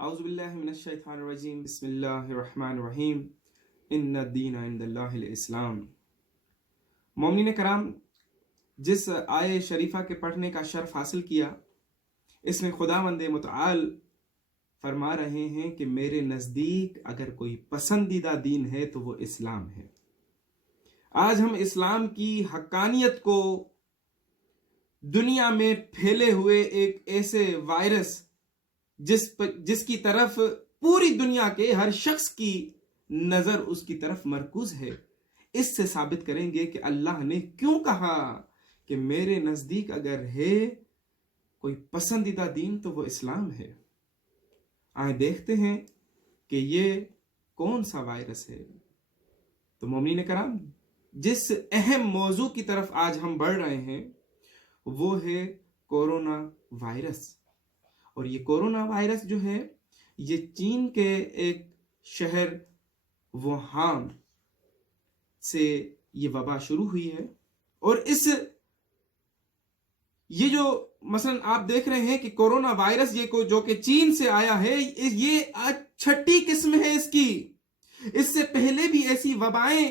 اعوذ باللہ من الشیطان الرجیم بسم اللہ الرحمن الرحیم ان الدین عند اللہ الاسلام۔ مومنین کرام، جس آیے شریفہ کے پڑھنے کا شرف حاصل کیا، اس میں خداوند متعال فرما رہے ہیں کہ میرے نزدیک اگر کوئی پسندیدہ دین ہے تو وہ اسلام ہے۔ آج ہم اسلام کی حقانیت کو دنیا میں پھیلے ہوئے ایک ایسے وائرس جس کی طرف پوری دنیا کے ہر شخص کی نظر اس کی طرف مرکوز ہے، اس سے ثابت کریں گے کہ اللہ نے کیوں کہا کہ میرے نزدیک اگر ہے کوئی پسندیدہ دین تو وہ اسلام ہے۔ آئیں دیکھتے ہیں کہ یہ کون سا وائرس ہے۔ تو مومنین کرام، جس اہم موضوع کی طرف آج ہم بڑھ رہے ہیں وہ ہے کورونا وائرس۔ اور یہ کورونا وائرس جو ہے یہ چین کے ایک شہر ووہان سے یہ وبا شروع ہوئی ہے، اور یہ جو مثلا آپ دیکھ رہے ہیں کہ کورونا وائرس یہ جو کہ چین سے آیا ہے، یہ آج چھٹی قسم ہے اس کی۔ اس سے پہلے بھی ایسی وبائیں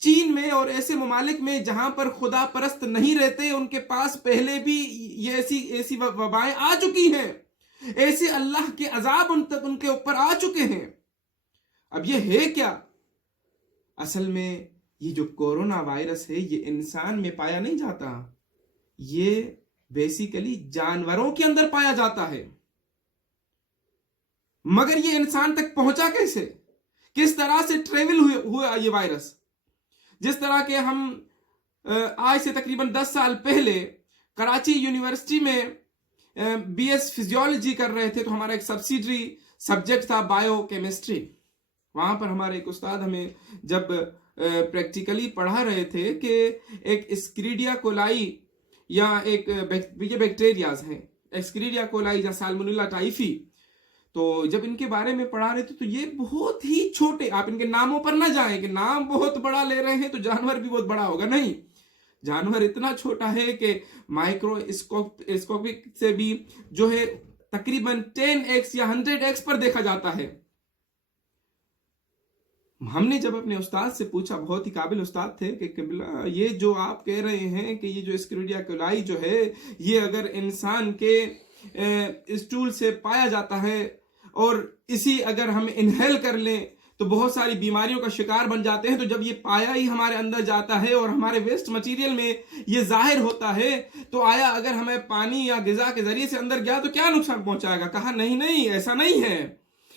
چین میں اور ایسے ممالک میں جہاں پر خدا پرست نہیں رہتے، ان کے پاس پہلے بھی یہ ایسی وبائیں آ چکی ہیں، ایسے اللہ کے عذاب ان کے اوپر آ چکے ہیں۔ اب یہ ہے کیا؟ اصل میں یہ جو کورونا وائرس ہے یہ انسان میں پایا نہیں جاتا، یہ بیسیکلی جانوروں کے اندر پایا جاتا ہے۔ مگر یہ انسان تک پہنچا کیسے؟ کس طرح سے ٹریول ہوا یہ وائرس؟ جس طرح کہ ہم آج سے تقریباً 10 سال پہلے کراچی یونیورسٹی میں بی ایس فزیولوجی کر رہے تھے، تو ہمارا ایک سبسیڈری سبجیکٹ تھا بائیو کیمسٹری۔ وہاں پر ہمارے ایک استاد ہمیں جب پریکٹیکلی پڑھا رہے تھے کہ ایک اسکریڈیا کولائی یا یہ بیکٹیریاز ہیں، اسکریڈیا کولائی یا سالمونیلا ٹائفی، تو جب ان کے بارے میں پڑھا رہے تھے تو یہ بہت ہی چھوٹے، آپ ان کے ناموں پر نہ جائیں کہ نام بہت بڑا لے رہے ہیں تو جانور بھی بہت بڑا ہوگا، نہیں، جانور اتنا چھوٹا ہے کہ مائکرو اسکوپک سے بھی جو ہے تقریباً 10x یا 100x پر دیکھا جاتا ہے۔ ہم نے جب اپنے استاد سے پوچھا، بہت ہی قابل استاد تھے، کہ قبلہ یہ جو آپ کہہ رہے ہیں کہ یہ جو اسکریڈیا کولائی جو ہے یہ اگر انسان کے اسٹول سے پایا جاتا ہے اور اسی اگر ہم انہیل کر لیں تو بہت ساری بیماریوں کا شکار بن جاتے ہیں، تو جب یہ پایا ہی ہمارے اندر جاتا ہے اور ہمارے ویسٹ مٹیریل میں یہ ظاہر ہوتا ہے، تو آیا اگر ہمیں پانی یا غذا کے ذریعے سے اندر گیا تو کیا نقصان پہنچائے گا؟ کہا نہیں، ایسا نہیں ہے۔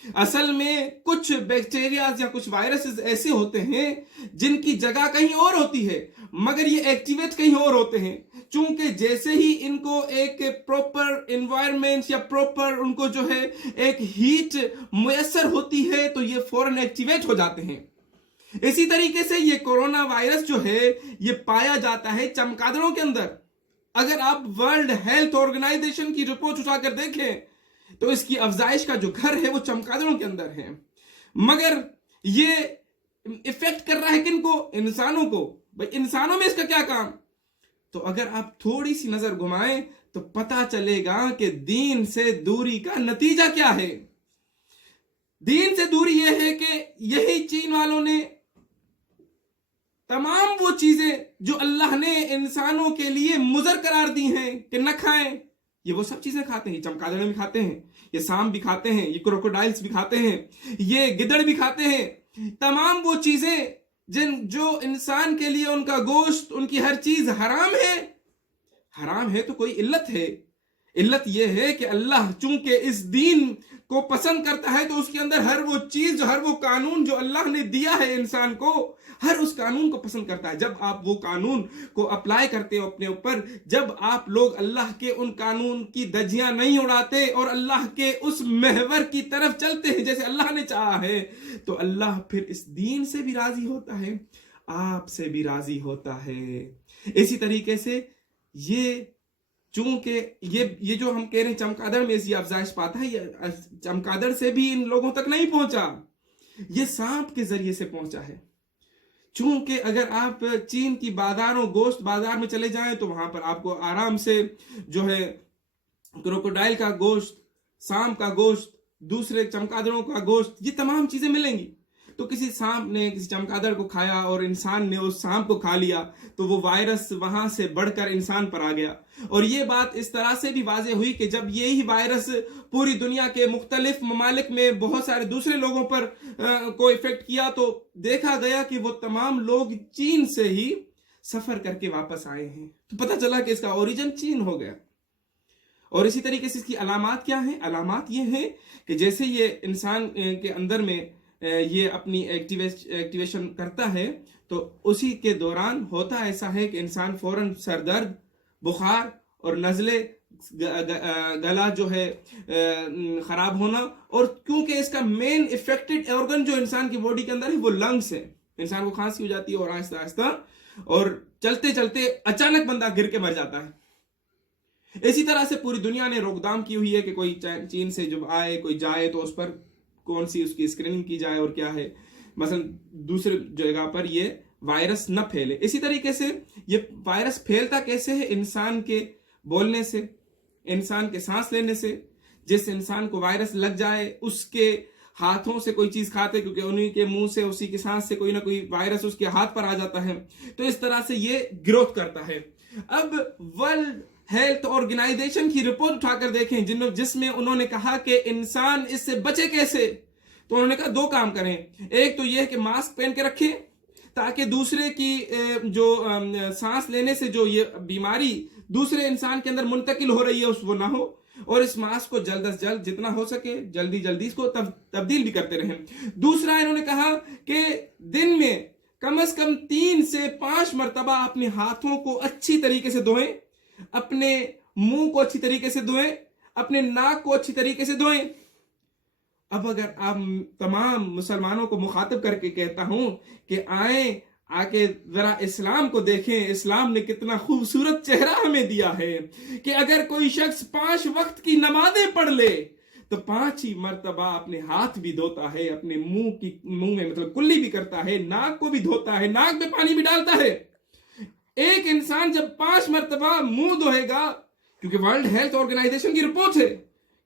اصل میں کچھ بیکٹیریاز یا کچھ وائرسز ایسے ہوتے ہیں جن کی جگہ کہیں اور ہوتی ہے مگر یہ ایکٹیویٹ کہیں اور ہوتے ہیں، چونکہ جیسے ہی ان کو ایک پروپر انوائرمنٹ یا پروپر ان کو جو ہے ایک ہیٹ میسر ہوتی ہے تو یہ فوراً ایکٹیویٹ ہو جاتے ہیں۔ اسی طریقے سے یہ کورونا وائرس جو ہے یہ پایا جاتا ہے چمگادڑوں کے اندر۔ اگر آپ ورلڈ ہیلتھ آرگنائزیشن کی رپورٹ اٹھا کر دیکھیں تو اس کی افزائش کا جو گھر ہے وہ چمگادڑوں کے اندر ہے، مگر یہ افیکٹ کر رہا ہے کن کو؟ انسانوں کو۔ بھئی انسانوں میں اس کا کیا کام؟ تو اگر آپ تھوڑی سی نظر گھمائیں تو پتا چلے گا کہ دین سے دوری کا نتیجہ کیا ہے۔ دین سے دوری یہ ہے کہ یہی چین والوں نے تمام وہ چیزیں جو اللہ نے انسانوں کے لیے مضر قرار دی ہیں کہ نہ کھائیں، یہ وہ سب چیزیں کھاتے ہیں۔ یہ چمگادڑ بھی کھاتے ہیں، یہ سانپ بھی کھاتے ہیں، یہ کروکوڈائلز بھی کھاتے ہیں، یہ گدڑ بھی کھاتے ہیں۔ تمام وہ چیزیں جو انسان کے لیے ان کا گوشت، ان کی ہر چیز حرام ہے۔ حرام ہے تو کوئی علت ہے۔ علت یہ ہے کہ اللہ چونکہ اس دین کو پسند کرتا ہے تو اس کے اندر ہر وہ چیز، ہر وہ قانون جو اللہ نے دیا ہے انسان کو، ہر اس قانون کو پسند کرتا ہے۔ جب آپ وہ قانون کو اپلائی کرتے ہو اپنے اوپر، جب آپ لوگ اللہ کے ان قانون کی دھجیاں نہیں اڑاتے اور اللہ کے اس محور کی طرف چلتے ہیں جیسے اللہ نے چاہا ہے، تو اللہ پھر اس دین سے بھی راضی ہوتا ہے، آپ سے بھی راضی ہوتا ہے۔ اسی طریقے سے یہ چونکہ یہ جو ہم کہہ رہے ہیں چمگادڑ میں ایسی افزائش پاتا ہے، یہ چمگادڑ سے بھی ان لوگوں تک نہیں پہنچا، یہ سانپ کے ذریعے سے پہنچا ہے۔ چونکہ اگر آپ چین کی بازاروں، گوشت بازار میں چلے جائیں تو وہاں پر آپ کو آرام سے جو ہے کروکوڈائل کا گوشت، سانپ کا گوشت दूसरे चमगादड़ों का गोश्त, ये तमाम चीजें मिलेंगी। तो किसी सांप ने किसी चमगादड़ को खाया और इंसान ने उस सांप को खा लिया, तो वो वायरस वहां से बढ़कर इंसान पर आ गया। और ये बात इस तरह से भी वाज़ेह हुई कि जब यही वायरस पूरी दुनिया के मुख्तलिफ ममालिक में बहुत सारे दूसरे लोगों पर को इफेक्ट किया, तो देखा गया कि वो तमाम लोग चीन से ही सफर करके वापस आए हैं। तो पता चला कि इसका ओरिजिन चीन हो गया। और इसी तरीके से इसकी अलामात क्या हैं? अलामात ये हैं कि जैसे ये इंसान के अंदर में ये अपनी एक्टिवेशन करता है, तो उसी के दौरान होता ऐसा है कि इंसान फौरन सरदर्द, बुखार और नज़ले, गला जो है ख़राब होना, और क्योंकि इसका मेन इफेक्टेड ऑर्गन जो इंसान की बॉडी के अंदर है वो लंग्स है, इंसान को खांसी हो जाती है और आहिस्ता आहिस्ता और चलते चलते अचानक बंदा गिर के मर जाता है। इसी तरह से पूरी दुनिया ने रोकथाम की हुई है कि कोई चीन से जब आए, कोई जाए, तो उस पर कौन सी उसकी स्क्रीनिंग की जाए और क्या है, मसलन दूसरे जगह पर ये वायरस न फैले। इसी तरीके से ये वायरस फैलता कैसे है? इंसान के बोलने से, इंसान के सांस लेने से। जिस इंसान को वायरस लग जाए उसके हाथों से कोई चीज खाते, क्योंकि उन्हीं के मुंह से, उसी के सांस से कोई ना कोई वायरस उसके हाथ पर आ जाता है, तो इस तरह से ये ग्रोथ करता है। अब वर्ल्ड हेल्थ ऑर्गेनाइजेशन की रिपोर्ट उठाकर देखें जिसमें उन्होंने कहा कि इंसान इससे बचे कैसे। तो उन्होंने कहा दो काम करें। एक तो यह कि मास्क पहन के रखें ताकि दूसरे की जो सांस लेने से जो ये बीमारी दूसरे इंसान के अंदर मुंतकिल हो रही है वो ना हो, और इस मास्क को जल्द से जल्द जितना हो सके जल्दी जल्दी इसको तब्दील भी करते रहें। दूसरा इन्होंने कहा कि दिन में कम से कम 3 से 5 मरतबा अपने हाथों को अच्छी तरीके से धोएं, अपने मुंह को अच्छी तरीके से धोएं, अपने नाक को अच्छी तरीके से धोएं। अब अगर आप तमाम मुसलमानों को मुखातिब करके कहता हूं कि आके जरा इस्लाम को देखें, इस्लाम ने कितना खूबसूरत चेहरा हमें दिया है कि अगर कोई शख्स 5 वक्त की नमाजें पढ़ ले तो 5 ही मरतबा अपने हाथ भी धोता है, अपने मुंह में मतलब कुल्ली भी करता है, नाक को भी धोता है, नाक में पानी भी डालता है। एक इंसान जब 5 मरतबा मुंह धोएगा, क्योंकि वर्ल्ड हेल्थ ऑर्गेनाइजेशन की रिपोर्ट है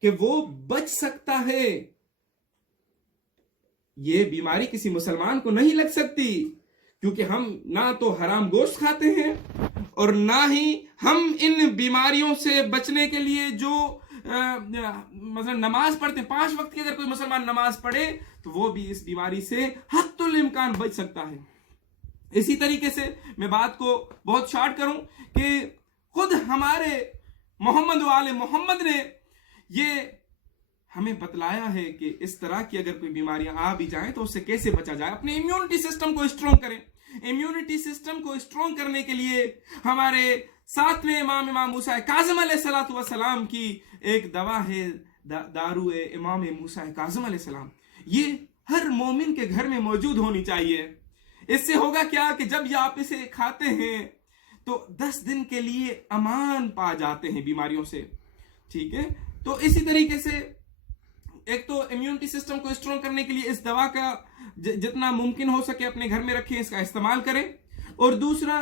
कि वो बच सकता है। ये बीमारी किसी मुसलमान को नहीं लग सकती, क्योंकि हम ना तो हराम गोश्त खाते हैं और ना ही हम इन बीमारियों से बचने के लिए जो मतलब नमाज पढ़ते हैं, 5 वक्त की अगर कोई मुसलमान नमाज पढ़े तो वो भी इस बीमारी से हत्तुल इम्कान बच सकता है। इसी तरीके से मैं बात को बहुत शॉर्ट करूं कि खुद हमारे मोहम्मद वाले मोहम्मद ने ये हमें बतलाया है कि इस तरह की अगर कोई बीमारियां आ भी जाएं तो उससे कैसे बचा जाए। अपने इम्यूनिटी सिस्टम को स्ट्रॉन्ग करें। इम्यूनिटी सिस्टम को स्ट्रॉन्ग करने के लिए हमारे 7वें इमाम मूसा काज़िम अलैहिस्सलाम की एक दवा है, दारू इमाम मूसा काज़िम अलैहिस्सलाम। ये हर मोमिन के घर में मौजूद होनी चाहिए। इससे होगा क्या कि जब ये आप इसे खाते हैं तो 10 दिन के लिए अमान पा जाते हैं बीमारियों से। ठीक है, तो इसी तरीके से एक तो इम्यूनिटी सिस्टम को स्ट्रॉन्ग करने के लिए इस दवा का जितना मुमकिन हो सके अपने घर में रखें, इसका इस्तेमाल करें। और दूसरा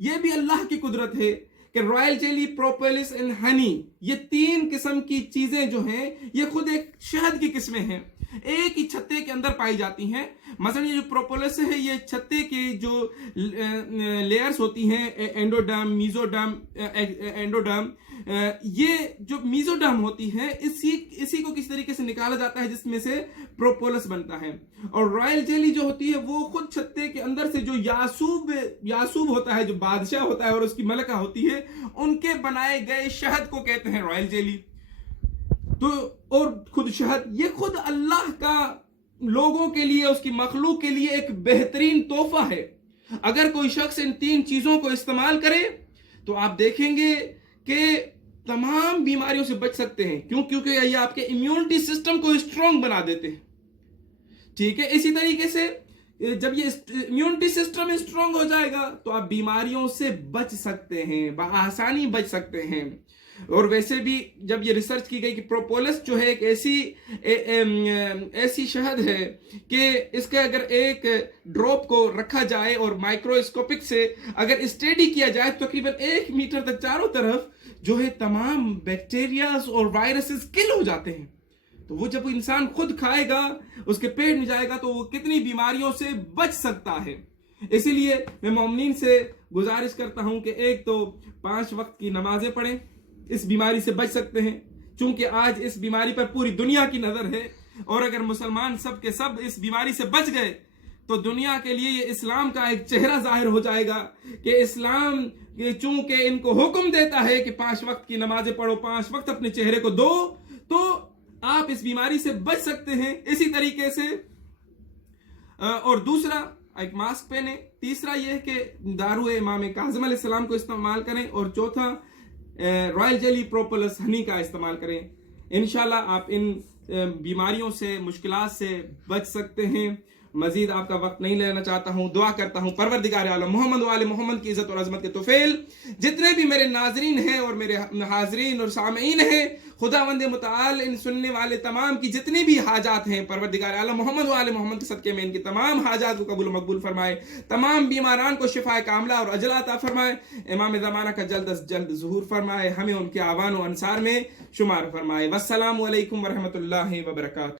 ये भी अल्लाह की कुदरत है कि royal jelly, propolis and honey, ये 3 किस्म की चीजें जो हैं ये खुद एक शहद की किस्में हैं, एक ही छत्ते के अंदर पाई जाती हैं। मसलन ये जो प्रोपोलिस है ये छत्ते के जो लेयर्स होती हैं, एंडोडर्म, मीजोडर्म, एंडोडर्म, ये जो मीजोडर्म होती है इसी को किस तरीके से निकाला जाता है जिसमें से प्रोपोलिस बनता है। और रॉयल जेली जो होती है वो खुद छत्ते के अंदर से जो यासूब होता है, जो बादशाह होता है और उसकी मलका होती है, उनके बनाए गए शहद को कहते हैं रॉयल जेली। तो और खुद शहद ये खुद अल्लाह का लोगों के लिए, उसकी मखलूक के लिए एक बेहतरीन तोहफा है। अगर कोई शख्स इन 3 चीजों को इस्तेमाल करे तो आप देखेंगे कि तमाम बीमारियों से बच सकते हैं। क्योंकि ये आपके इम्यूनिटी सिस्टम को स्ट्रॉन्ग बना देते हैं। ठीक है, इसी तरीके से जब ये इम्यूनिटी सिस्टम स्ट्रॉन्ग हो जाएगा तो आप बीमारियों से बच सकते हैं, बआसानी बच सकते हैं। और वैसे भी जब ये रिसर्च की गई कि प्रोपोलिस जो है एक ऐसी शहद है कि इसके अगर एक ड्रॉप को रखा जाए और माइक्रोस्कोपिक से अगर स्टडी किया जाए तो तकरीबन 1 मीटर तक चारों तरफ जो है तमाम बैक्टीरियाज और वायरसेस किल हो जाते हैं। तो वो जब इंसान खुद खाएगा, उसके पेट में जाएगा, तो वो कितनी बीमारियों से बच सकता है। इसीलिए मैं मोमिनीन से गुजारिश करता हूं कि एक तो 5 वक्त की नमाजें पढ़ें, इस बीमारी से बच सकते हैं। चूंकि आज इस बीमारी पर पूरी दुनिया की नजर है, और अगर मुसलमान सब के सब इस बीमारी से बच गए तो दुनिया के लिए ये इस्लाम का एक चेहरा जाहिर हो जाएगा कि इस्लाम चूंकि इनको हुक्म देता है कि 5 वक्त की नमाजें पढ़ो, 5 वक्त अपने चेहरे को दो, तो आप इस बीमारी से बच सकते हैं। इसी तरीके से और दूसरा, एक मास्क पहने। तीसरा यह है कि दारू इमाम काज़िम अलैहिस्सलाम को इस्तेमाल करें। और चौथा, रॉयल जेली प्रोपोलिस हनी का इस्तेमाल करें। इंशाल्लाह आप इन बीमारियों से, मुश्किलात से बच सकते हैं। मजीद आपका वक्त नहीं लेना चाहता हूं। दुआ करता हूं परवरदिगार आलम मोहम्मद वाले मोहम्मद की इज्जत और अजमत के तोफेल जितने भी मेरे नाजरीन हैं और मेरे हाजरीन और सामीन हैं, खुदावंद मुताल इन सुनने वाले तमाम की जितनी भी हाजात हैं, परवरदिगार आलम मोहम्मद वाले मोहम्मद के सदके में इनकी तमाम हाजात को कबूल मकबूल फरमाए। तमाम बीमारान को शिफाए कामला और अजला अता फरमाए। इमाम ज़माना का जल्द अज जल्द ज़ुहूर फरमाए। हमें उनके आवान व अंसार में शुमार फरमाए। वस्सलामु अलैकुम व रहमतुल्लाहि व बरकातहू।